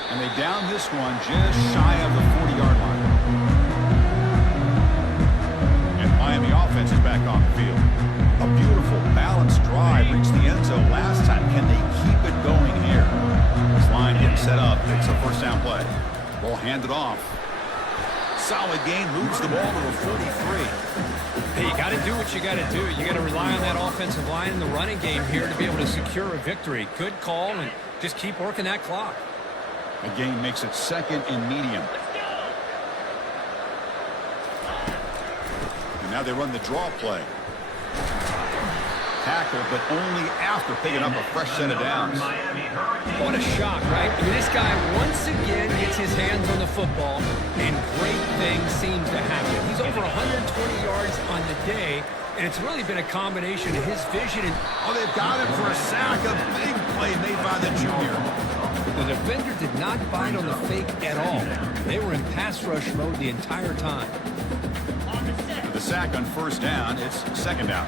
And they down this one just shy of the 40-yard line. And Miami offense is back on the field. A beautiful, balanced drive reached the end zone last time. Can they keep it going here? This line getting set up. It's a first down play. Ball handed off. Solid gain, moves the ball to a 43. Hey, you got to do what you got to do. You got to rely on that offensive line in the running game here to be able to secure a victory. Good call, and just keep working that clock. The gain makes it second and medium. And now they run the draw play. Tackle, but only after picking up a fresh set of downs. What a shock, right? I mean, this guy once again gets his hands on the football, and great things seem to happen. He's over 120 yards on the day, and it's really been a combination of his vision and... Oh, they've got him for a sack. A big play made by the junior. The defender did not bite on the fake at all. They were in pass rush mode the entire time. For the sack on first down, it's second down.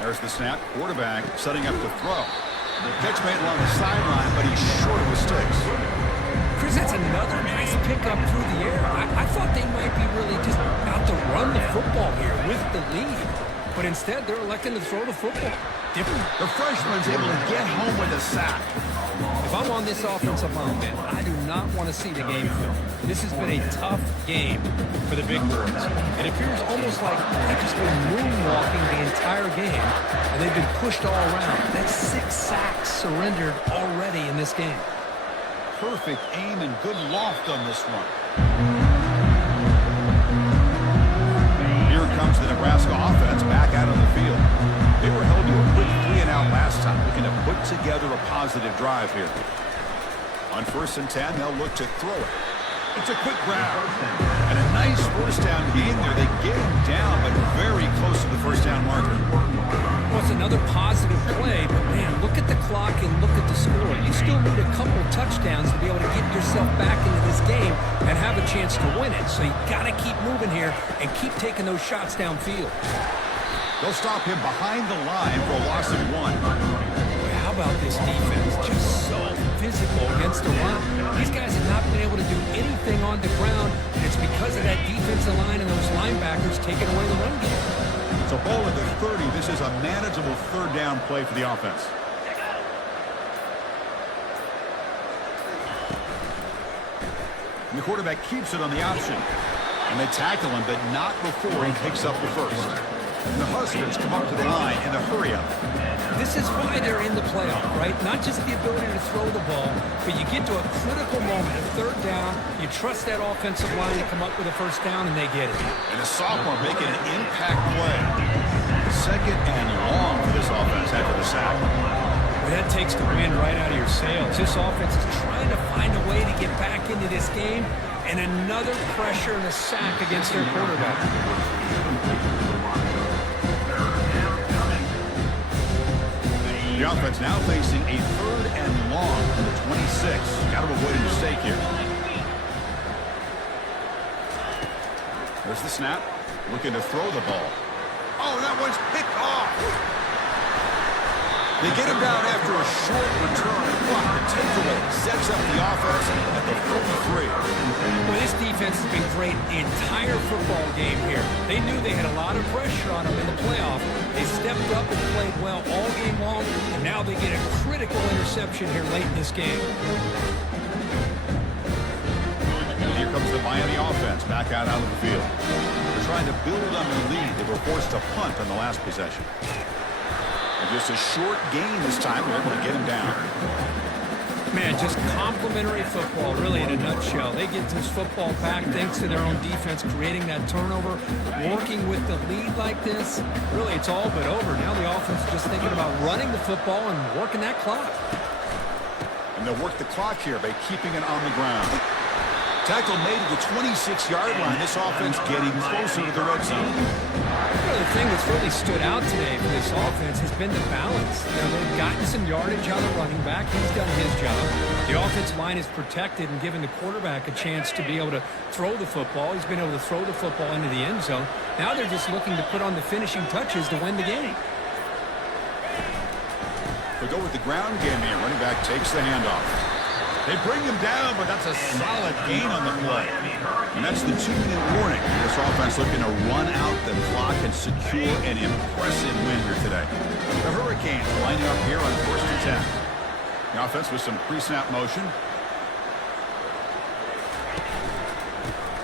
There's the snap. Quarterback setting up to throw. The pitch made along the sideline, but he's short of his sticks. Chris, that's another nice pickup through the air. I thought they might be really just out to run the football here with the lead. But instead, they're electing to throw the football. Different. The freshman's able to get home with a sack. If I'm on this offensive line, man, I do not want to see the game film. This has been a tough game for the Big Birds. It appears almost like they've just been moonwalking the entire game, and they've been pushed all around. That's 6 sacks surrendered already in this game. Perfect aim and good loft on this one. Here comes the Nebraska offense back out on the field. They were held to a quick 3-and-out last time, looking to put together a positive drive here. On first and 10, they'll look to throw it. It's a quick grab. And a nice first down gain there. They get him down, but very close to the first down marker. Well, it's another positive play, but man, look at the clock and look at the score. You still need a couple touchdowns to be able to get yourself back into this game and have a chance to win it. So you got to keep moving here and keep taking those shots downfield. They'll stop him behind the line for a loss of 1. How about this defense? Just so physical against the run. These guys have not been able to do anything on the ground, and it's because of that defensive line and those linebackers taking away the run game. It's a ball at the 30. This is a manageable third down play for the offense. And the quarterback keeps it on the option. And they tackle him, but not before he picks up the first. And the Huskers come up to the line in a hurry-up. This is why they're in the playoff, right? Not just the ability to throw the ball, but you get to a critical moment, a third down, you trust that offensive line to come up with a first down, and they get it. And a sophomore making an impact play. Second and long for this offense after the sack. Well, that takes the wind right out of your sails. This offense is trying to find a way to get back into this game, and another pressure and a sack against their quarterback. The offense now facing a third and long from the 26. Got to avoid a mistake here. There's the snap. Looking to throw the ball. Oh, that one's picked off. They get him down after a short return. Block the takeaway. Sets up the offense at the 43. Well, this defense has been great the entire football game here. They knew they had a lot of pressure on them in the playoff. They stepped up and played well all game long, and now they get a critical interception here late in this game. And here comes the Miami offense back out of the field. They're trying to build on their lead. They were forced to punt on the last possession. And just a short gain this time. They're able to get him down. Man, just complimentary football, really, in a nutshell. They get this football back thanks to their own defense, creating that turnover, working with the lead like this. Really, it's all but over. Now the offense is just thinking about running the football and working that clock. And they'll work the clock here by keeping it on the ground. Tackle made at the 26-yard line. This offense getting closer to the red zone. The thing that's really stood out today for this offense has been the balance. Now, they've gotten some yardage out of the running back. He's done his job. The offensive line is protected and given the quarterback a chance to be able to throw the football. He's been able to throw the football into the end zone. Now they're just looking to put on the finishing touches to win the game. They go with the ground game here. Running back takes the handoff. They bring him down, but that's a solid gain on the play. And that's the 2-minute warning. This offense looking to run out the clock and secure an impressive win here today. The Hurricanes lining up here on 1st and 10. The offense with some pre-snap motion.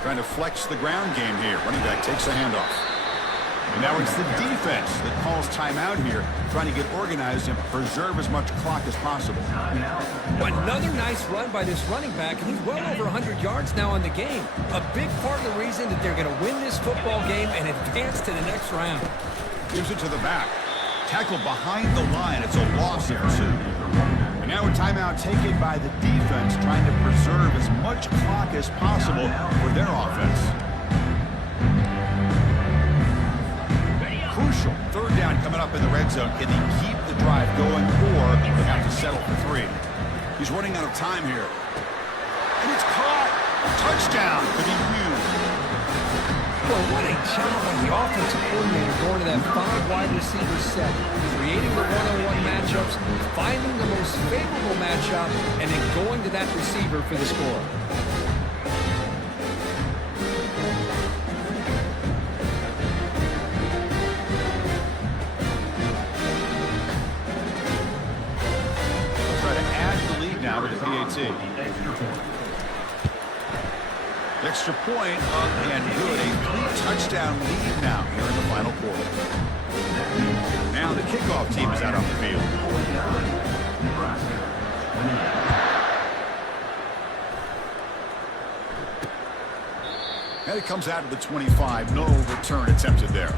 Trying to flex the ground game here. Running back takes the handoff. And now it's the defense that calls timeout here, trying to get organized and preserve as much clock as possible. Another nice run by this running back, and he's well over 100 yards now in the game. A big part of the reason that they're going to win this football game and advance to the next round. Gives it to the back. Tackle behind the line. It's a loss of 2. And now a timeout taken by the defense, trying to preserve as much clock as possible for their offense. Crucial. Third down coming up in the red zone. Can he keep the drive going, or they have to settle for 3? He's running out of time here. And it's caught. Touchdown for the U. Well, what a job by the offensive coordinator going to that 5 wide receiver set, creating the one-on-one matchups, finding the most favorable matchup, and then going to that receiver for the score. Now with the PAT. Extra point up and good. A 3-touchdown lead now here in the final quarter. Now the kickoff team is out on the field. And it comes out of the 25. No return attempted there.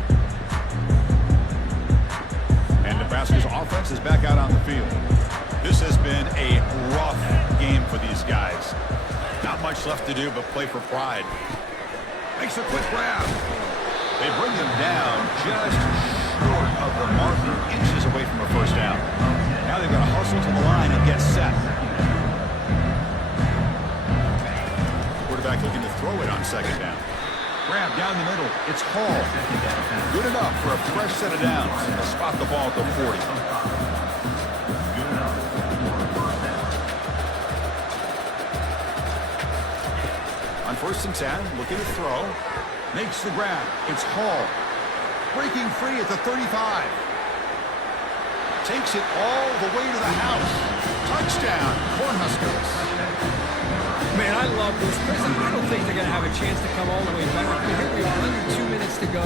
And Nebraska's offense is back out on the field. This has been a rough game for these guys. Not much left to do but play for pride. Makes a quick grab. They bring them down just short of the marker, inches away from a first down. Now they've got to hustle to the line and get set. Quarterback looking to throw it on second down. Grab down the middle. It's Hall. Good enough for a fresh set of downs. They'll spot the ball at the 40. On 1st and 10, looking to throw. Makes the grab. It's Hall. Breaking free at the 35. Takes it all the way to the house. Touchdown, Cornhuskers. Man, I love this. I don't think they're going to have a chance to come all the way back. But here we are, under 2 minutes to go,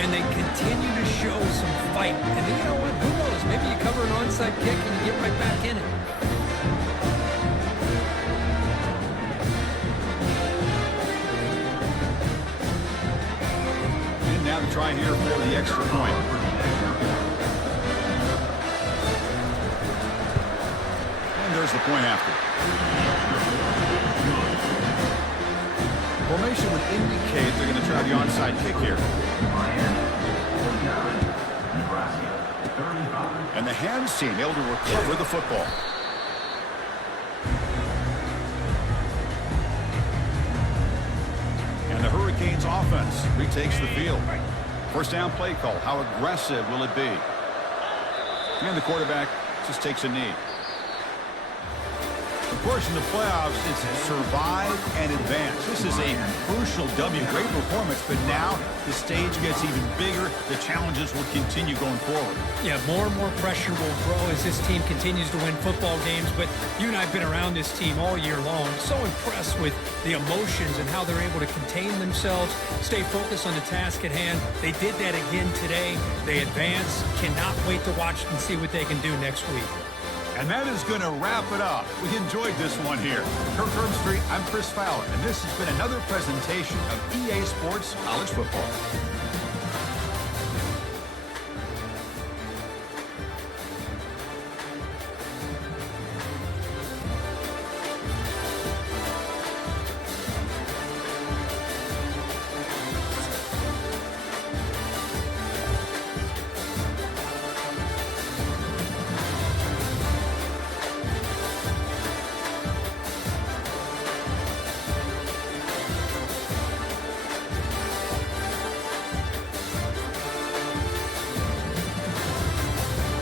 and they continue to show some fight. And then, you know what? Who knows? Maybe you cover an onside kick and you get right back in it. And now to try here for the extra point. And there's the point after. Formation would indicate they're going to try the onside kick here. And the hands team able to recover the football. And the Hurricanes offense retakes the field. First down play call. How aggressive will it be? And the quarterback just takes a knee. Of course, in the playoffs, it's survive and advance. This is a crucial W. Great performance, but now the stage gets even bigger. The challenges will continue going forward. Yeah, more and more pressure will grow as this team continues to win football games. But you and I have been around this team all year long. So impressed with the emotions and how they're able to contain themselves, stay focused on the task at hand. They did that again today. They advance. Cannot wait to watch and see what they can do next week. And that is going to wrap it up. We enjoyed this one here. Kirk Herbstreit, I'm Chris Fowler, and this has been another presentation of EA Sports College Football.